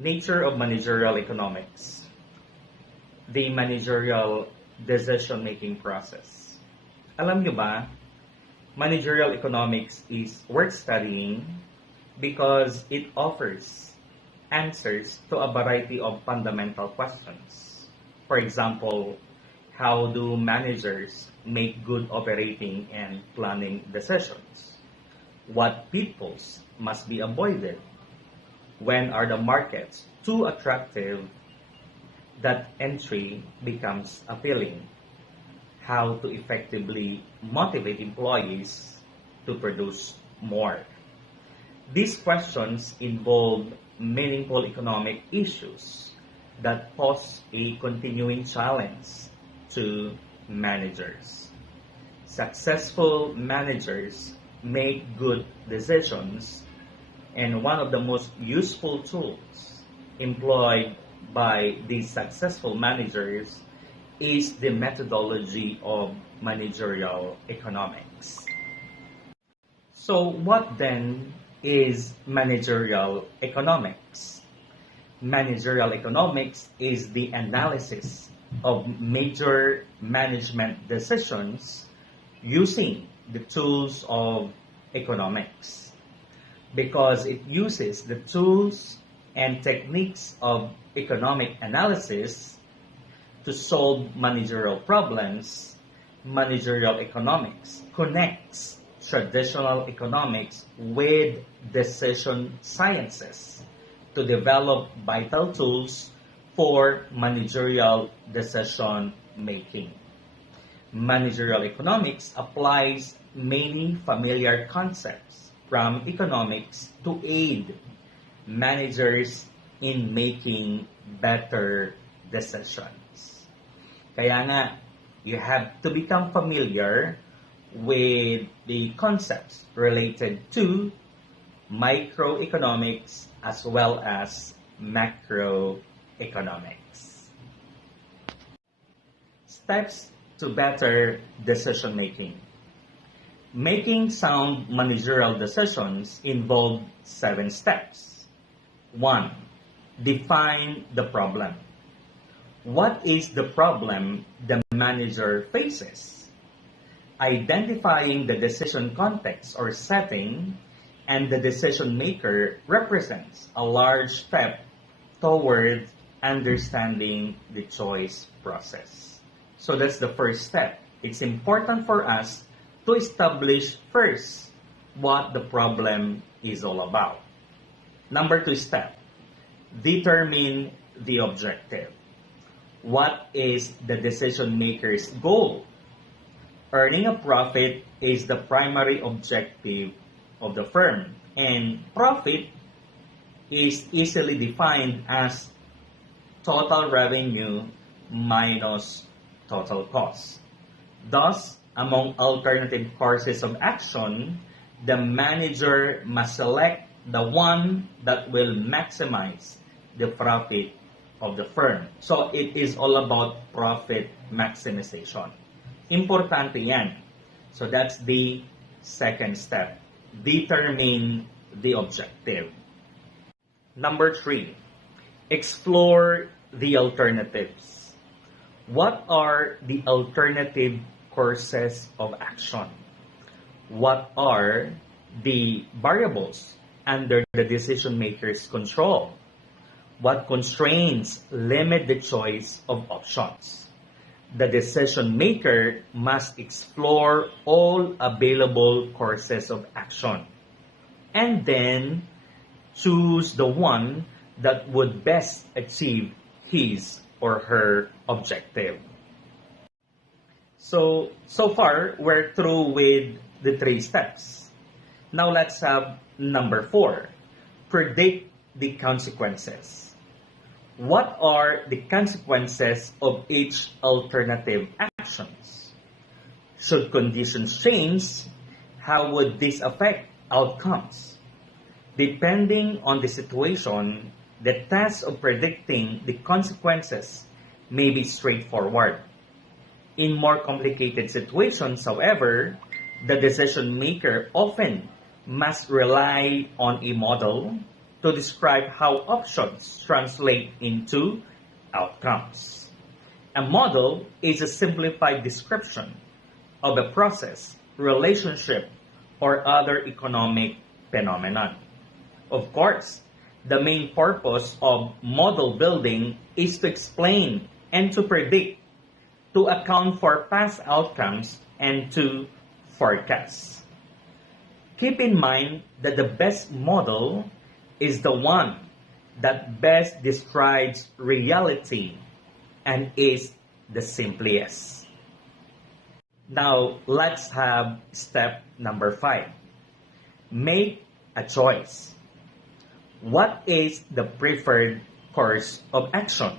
Nature of managerial economics. The managerial decision-making process. Alam nyo ba, managerial economics is worth studying because it offers answers to a variety of fundamental questions. For example, how do managers make good operating and planning decisions? What pitfalls must be avoided? When are the markets too attractive that entry becomes appealing? How to effectively motivate employees to produce more? These questions involve meaningful economic issues that pose a continuing challenge to managers. Successful managers make good decisions, and one of the most useful tools employed by these successful managers is the methodology of managerial economics. So what then is managerial economics? Managerial economics is the analysis of major management decisions using the tools of economics. Because it uses the tools and techniques of economic analysis to solve managerial problems, managerial economics connects traditional economics with decision sciences to develop vital tools for managerial decision making. Managerial economics applies many familiar concepts from economics to aid managers in making better decisions. Kaya nga, you have to become familiar with the concepts related to microeconomics as well as macroeconomics. Steps to better decision making. Making sound managerial decisions involve 7 steps. 1. Define the problem. What is the problem the manager faces? Identifying the decision context or setting and the decision maker represents a large step toward understanding the choice process. So that's the first step. It's important for us to establish first what the problem is all about. Number 2 step, determine the objective. What is the decision maker's goal? Earning a profit is the primary objective of the firm, and profit is easily defined as total revenue minus total cost. Thus, among alternative courses of action, the manager must select the one that will maximize the profit of the firm. So it is all about profit maximization. Importante yan. So that's the second step. Determine the objective. Number 3, explore the alternatives. What are the alternative courses of action? What are the variables under the decision maker's control? What constraints limit the choice of options? The decision maker must explore all available courses of action and then choose the one that would best achieve his or her objective. So far, we're through with the 3 steps. Now let's have number 4, predict the consequences. What are the consequences of each alternative actions? Should conditions change, how would this affect outcomes? Depending on the situation, the task of predicting the consequences may be straightforward. In more complicated situations, however, the decision maker often must rely on a model, to describe how options translate into outcomes. A model is a simplified description of a process, relationship, or other economic phenomenon. Of course, the main purpose of model building is to explain and to predict, to account for past outcomes, and to forecast. Keep in mind that the best model is the one that best describes reality and is the simplest. Now, let's have step number 5. Make a choice. What is the preferred course of action?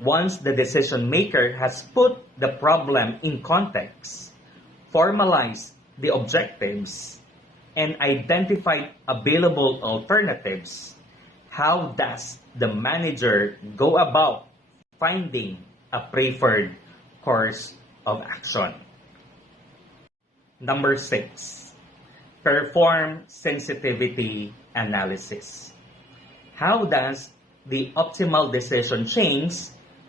Once the decision maker has put the problem in context, formalized the objectives, and identified available alternatives, how does the manager go about finding a preferred course of action? Number 6, perform sensitivity analysis. How does the optimal decision change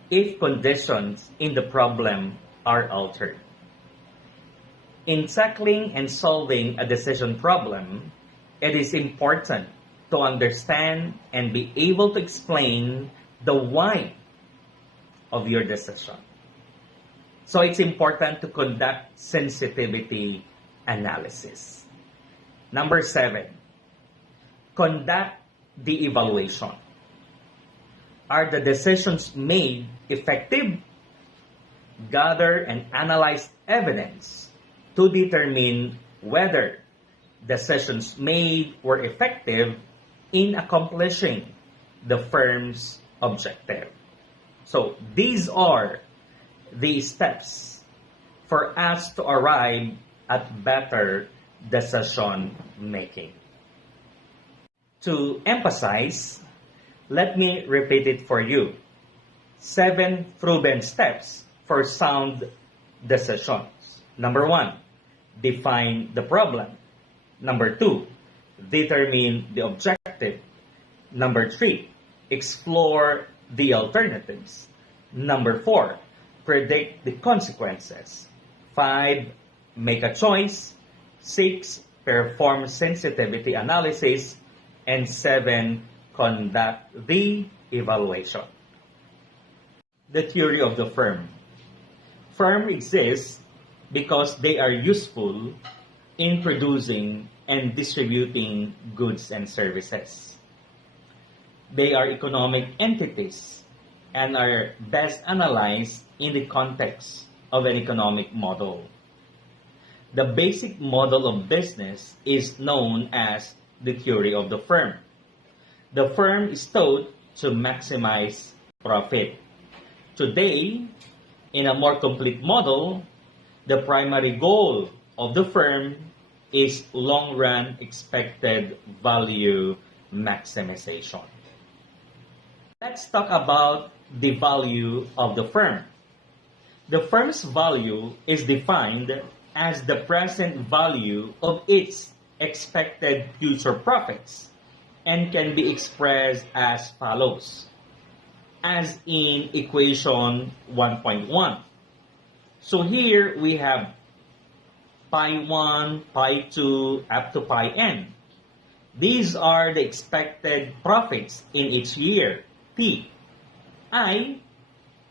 if conditions in the problem are altered? In tackling and solving a decision problem, it is important to understand and be able to explain the why of your decision. So it's important to conduct sensitivity analysis. Number 7, conduct the evaluation. Are the decisions made effective? Gather and analyze evidence to determine whether decisions made were effective in accomplishing the firm's objective. So these are the steps for us to arrive at better decision making. To emphasize, let me repeat it for you. 7 proven steps for sound decisions. Number 1, define the problem. Number 2, determine the objective. Number 3, explore the alternatives. Number 4, predict the consequences. 5, make a choice. 6, perform sensitivity analysis. And 7, conduct the evaluation. The theory of the firm. Firm exists because they are useful in producing and distributing goods and services. They are economic entities and are best analyzed in the context of an economic model. The basic model of business is known as the theory of the firm. The firm is taught to maximize profit. Today, in a more complete model, the primary goal of the firm is long-run expected value maximization. Let's talk about the value of the firm. The firm's value is defined as the present value of its expected future profits and can be expressed as follows, as in equation 1.1. So here we have pi 1, pi 2, up to pi n. These are the expected profits in each year, P. I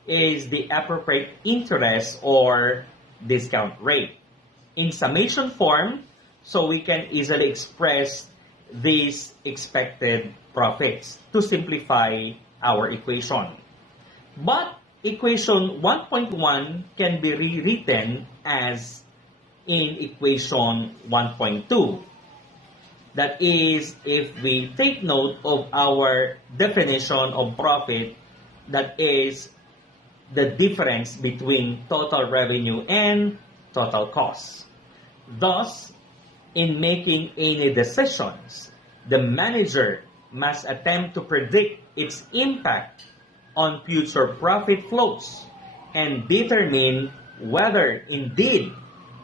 is the appropriate interest or discount rate. In summation form, so we can easily express these expected profits to simplify our equation. But equation 1.1 can be rewritten as in equation 1.2. That is, if we take note of our definition of profit, that is the difference between total revenue and total costs. Thus, in making any decisions, the manager must attempt to predict its impact on future profit flows and determine whether indeed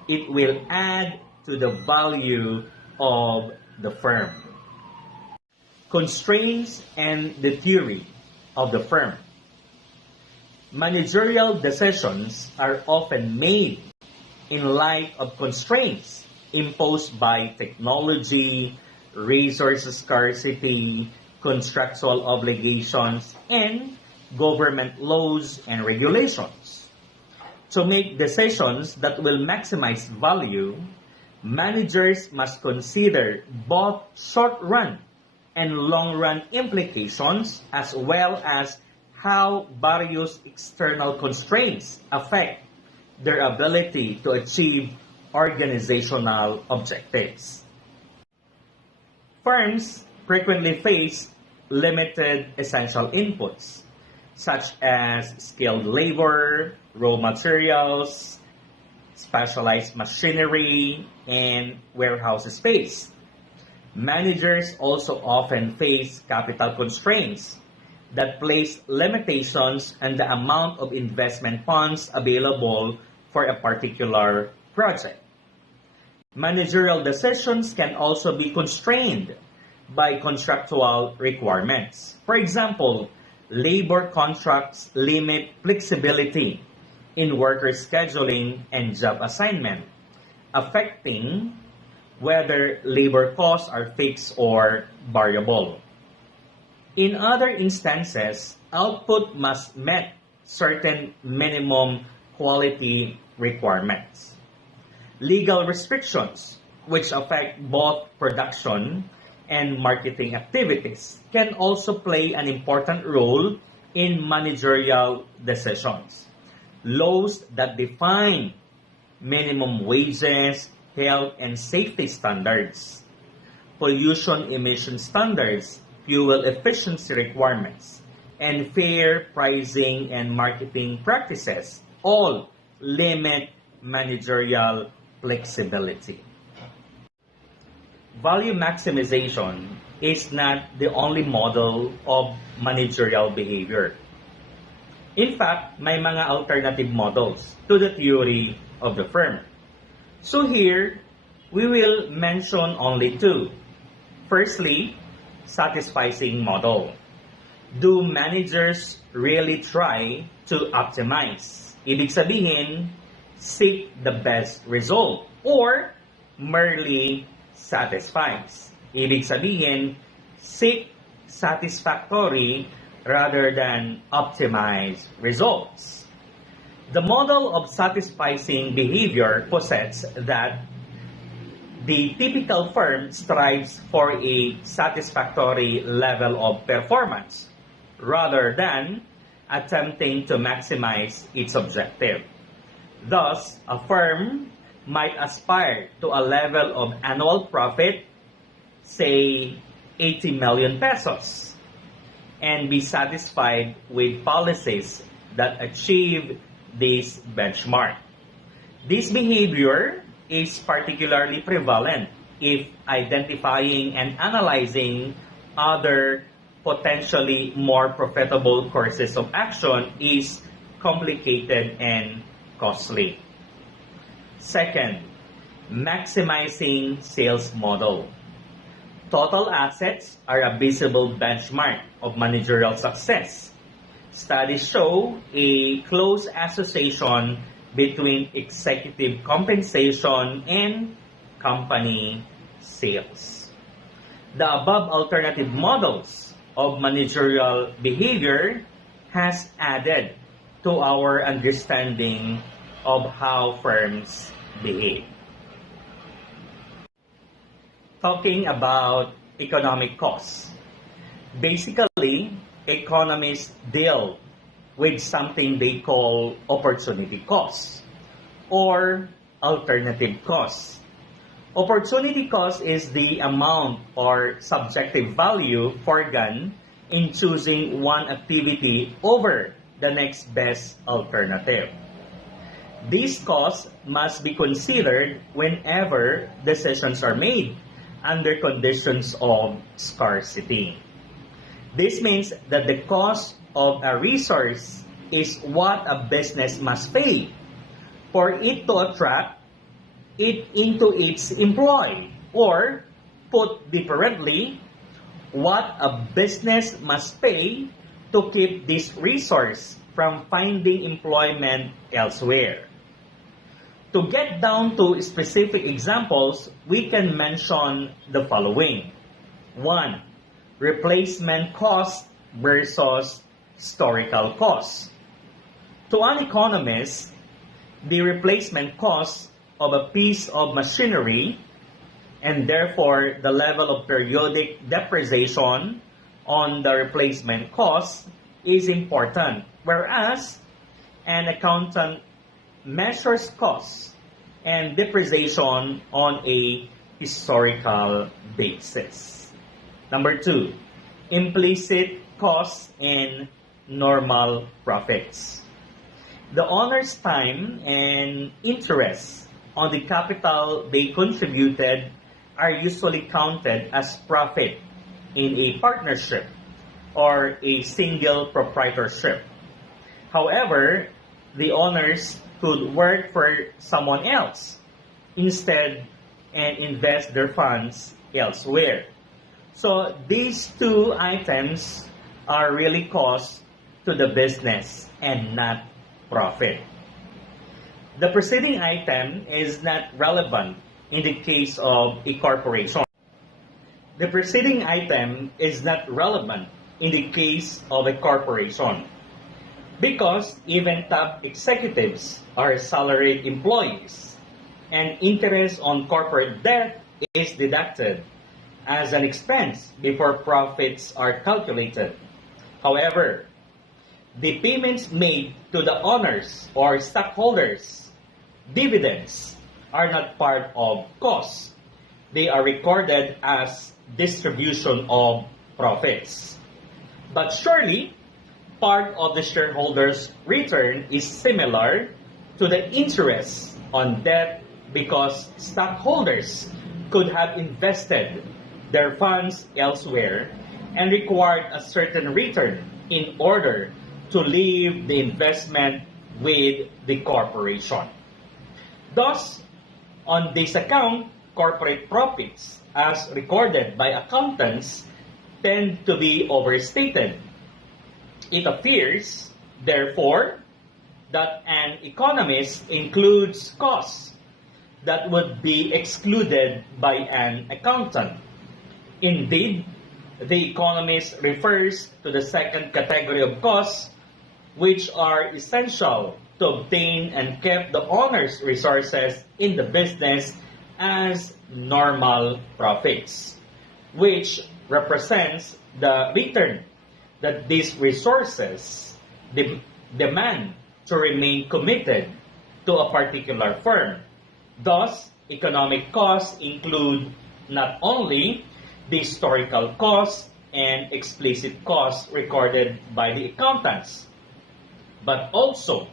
it will add to the value of the firm. Constraints and the theory of the firm. Managerial decisions are often made in light of constraints imposed by technology, resource scarcity, contractual obligations, and government laws and regulations. To make decisions that will maximize value, managers must consider both short-run and long-run implications as well as how various external constraints affect their ability to achieve organizational objectives. Firms frequently face limited essential inputs, such as skilled labor, raw materials, specialized machinery, and warehouse space. Managers also often face capital constraints that place limitations on the amount of investment funds available for a particular project. Managerial decisions can also be constrained by contractual requirements. For example, labor contracts limit flexibility in worker scheduling and job assignment, affecting whether labor costs are fixed or variable. In other instances, output must meet certain minimum quality requirements. Legal restrictions, which affect both production and marketing activities, can also play an important role in managerial decisions. Laws that define minimum wages, health and safety standards, pollution emission standards, fuel efficiency requirements, and fair pricing and marketing practices all limit managerial flexibility. Value maximization is not the only model of managerial behavior. In fact, may mga alternative models to the theory of the firm. So here, we will mention only two. Firstly, satisficing model. Do managers really try to optimize? Ibig sabihin, seek the best result or merely satisfies. Ibig sabihin, seek satisfactory rather than optimize results. The model of satisficing behavior posits that the typical firm strives for a satisfactory level of performance rather than attempting to maximize its objective. Thus, a firm might aspire to a level of annual profit, say 80 million pesos, and be satisfied with policies that achieve this benchmark. This behavior is particularly prevalent if identifying and analyzing other potentially more profitable courses of action is complicated and costly. Second, maximizing sales model. Total assets are a visible benchmark of managerial success. Studies show a close association between executive compensation and company sales. The above alternative models of managerial behavior has added to our understanding of how firms behave. Talking about economic costs. Basically, economists deal with something they call opportunity costs or alternative costs. Opportunity cost is the amount or subjective value foregone in choosing one activity over the next best alternative. These costs must be considered whenever decisions are made under conditions of scarcity. This means that the cost of a resource is what a business must pay for it to attract it into its employ, or put differently, what a business must pay to keep this resource from finding employment elsewhere. To get down to specific examples, we can mention the following. 1. Replacement cost versus historical cost. To an economist, the replacement cost of a piece of machinery and therefore the level of periodic depreciation on the replacement cost is important, whereas an accountant measures costs and depreciation on a historical basis. Number 2, implicit costs and normal profits. The owner's time and interest on the capital they contributed are usually counted as profit in a partnership or a single proprietorship. However, the owners could work for someone else instead and invest their funds elsewhere. So these two items are really cost to the business and not profit. The preceding item is not relevant in the case of a corporation. The preceding item is not relevant in the case of a corporation because even top executives are salaried employees and interest on corporate debt is deducted as an expense before profits are calculated. However, the payments made to the owners or stockholders, dividends, are not part of costs. They are recorded as distribution of profits. But surely, part of the shareholders' return is similar to the interest on debt because stockholders could have invested their funds elsewhere and required a certain return in order to leave the investment with the corporation. Thus, on this account, corporate profits, as recorded by accountants, tend to be overstated. It appears, therefore, that an economist includes costs that would be excluded by an accountant. Indeed, the economist refers to the second category of costs, which are essential to obtain and keep the owner's resources in the business as normal profits, which represents the return that these resources demand to remain committed to a particular firm. Thus, economic costs include not only the historical costs and explicit costs recorded by the accountants, but also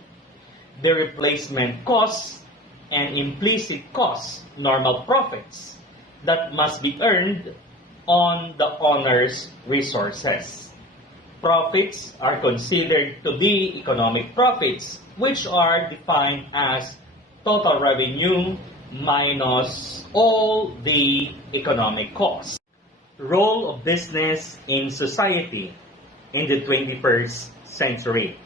the replacement costs and implicit costs, normal profits, that must be earned on the owner's resources. Profits are considered to be economic profits, which are defined as total revenue minus all the economic costs. Role of business in society in the 21st century.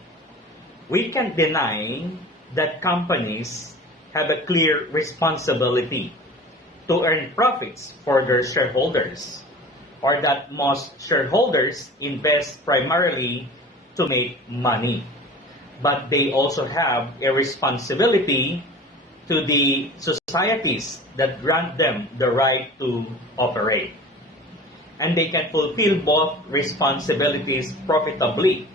We can't deny that companies have a clear responsibility to earn profits for their shareholders, or that most shareholders invest primarily to make money. But they also have a responsibility to the societies that grant them the right to operate. And they can fulfill both responsibilities profitably.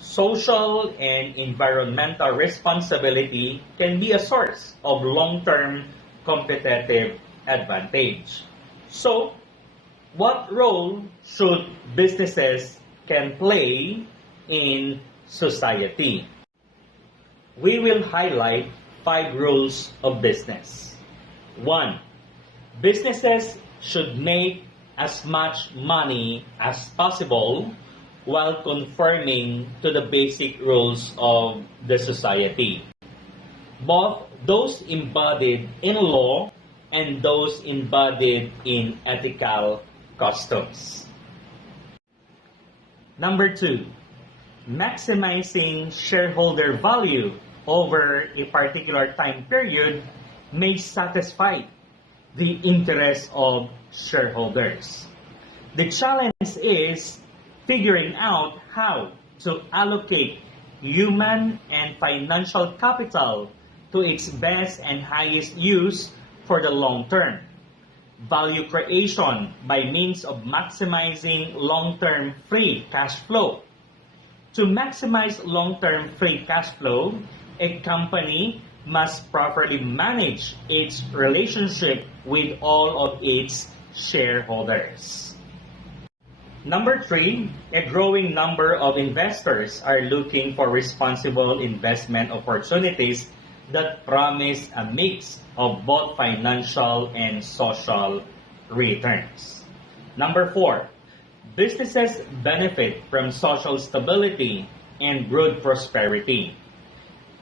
Social and environmental responsibility can be a source of long-term competitive advantage. So, what role should businesses can play in society? We will highlight 5 rules of business. 1. Businesses should make as much money as possible while conforming to the basic rules of the society, both those embodied in law and those embodied in ethical customs. Number 2, maximizing shareholder value over a particular time period may satisfy the interest of shareholders. The challenge is figuring out how to allocate human and financial capital to its best and highest use for the long term. Value creation by means of maximizing long-term free cash flow. To maximize long-term free cash flow, a company must properly manage its relationship with all of its shareholders. Number 3, a growing number of investors are looking for responsible investment opportunities that promise a mix of both financial and social returns. Number 4, businesses benefit from social stability and broad prosperity.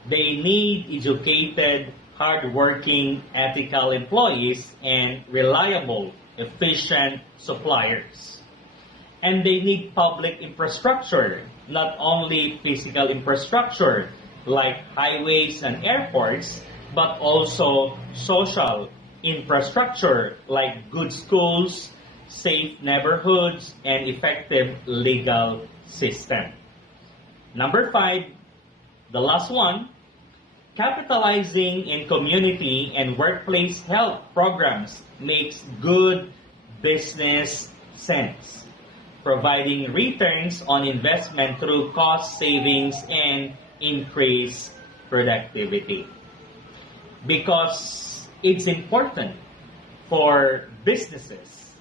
They need educated, hardworking, ethical employees and reliable, efficient suppliers. And they need public infrastructure, not only physical infrastructure like highways and airports, but also social infrastructure like good schools, safe neighborhoods, and effective legal system. Number 5, the last one, capitalizing in community and workplace health programs makes good business sense, providing returns on investment through cost savings and increased productivity. Because it's important for businesses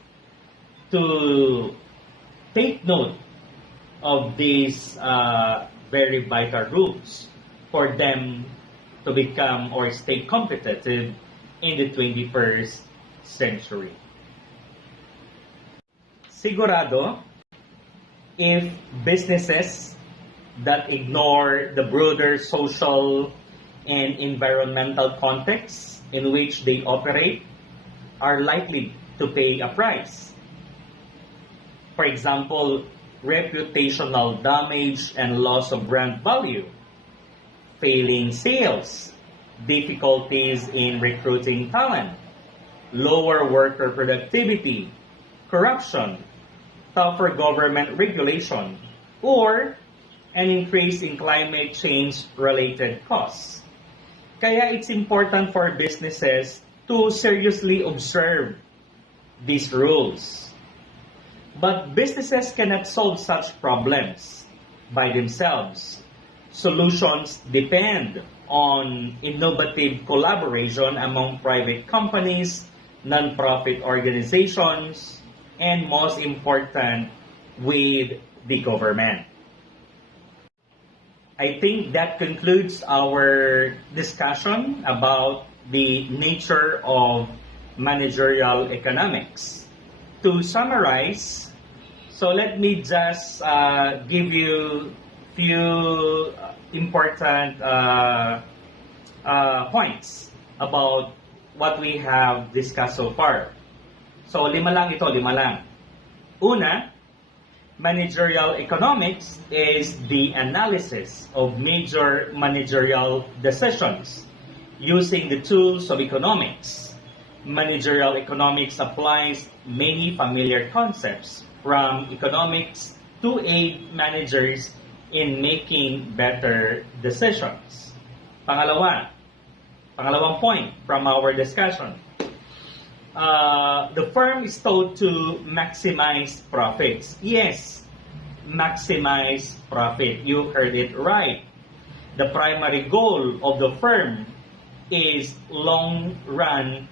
to take note of these very vital rules for them to become or stay competitive in the 21st century. Sigurado, if businesses that ignore the broader social and environmental context in which they operate are likely to pay a price. For example, reputational damage and loss of brand value, failing sales, difficulties in recruiting talent, lower worker productivity, corruption, tougher government regulation, or an increase in climate change-related costs. Kaya it's important for businesses to seriously observe these rules. But businesses cannot solve such problems by themselves. Solutions depend on innovative collaboration among private companies, non-profit organizations, and most important, with the government. I think that concludes our discussion about the nature of managerial economics. To summarize, so let me just give you few important points about what we have discussed so far. So, lima lang. Una, managerial economics is the analysis of major managerial decisions using the tools of economics. Managerial economics applies many familiar concepts from economics to aid managers in making better decisions. Pangalawang point from our discussion. The firm is told to maximize profits. Yes, maximize profit. You heard it right. The primary goal of the firm is long-run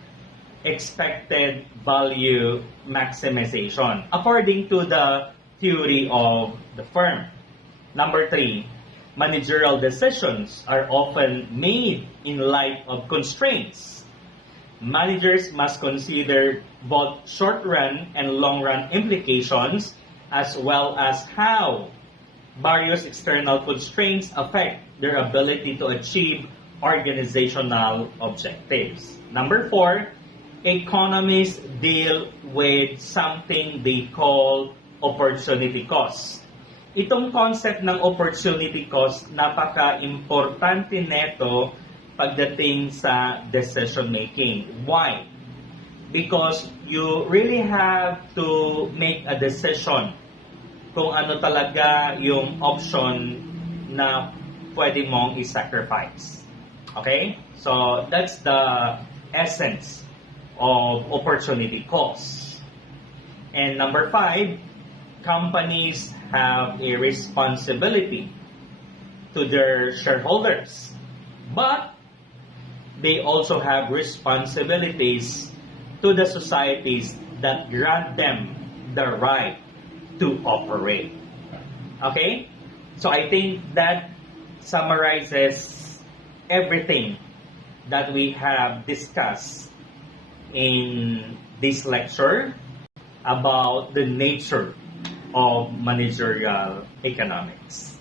expected value maximization, according to the theory of the firm. Number 3, managerial decisions are often made in light of constraints. Managers must consider both short-run and long-run implications, as well as how various external constraints affect their ability to achieve organizational objectives. Number 4, economists deal with something they call opportunity cost. Itong concept ng opportunity cost, napaka-importante neto pagdating sa decision making. Why? Because you really have to make a decision kung ano talaga yung option na pwede mong i-sacrifice. Okay? So, that's the essence of opportunity cost. And number 5, companies have a responsibility to their shareholders. But they also have responsibilities to the societies that grant them the right to operate. Okay? So I think that summarizes everything that we have discussed in this lecture about the nature of managerial economics.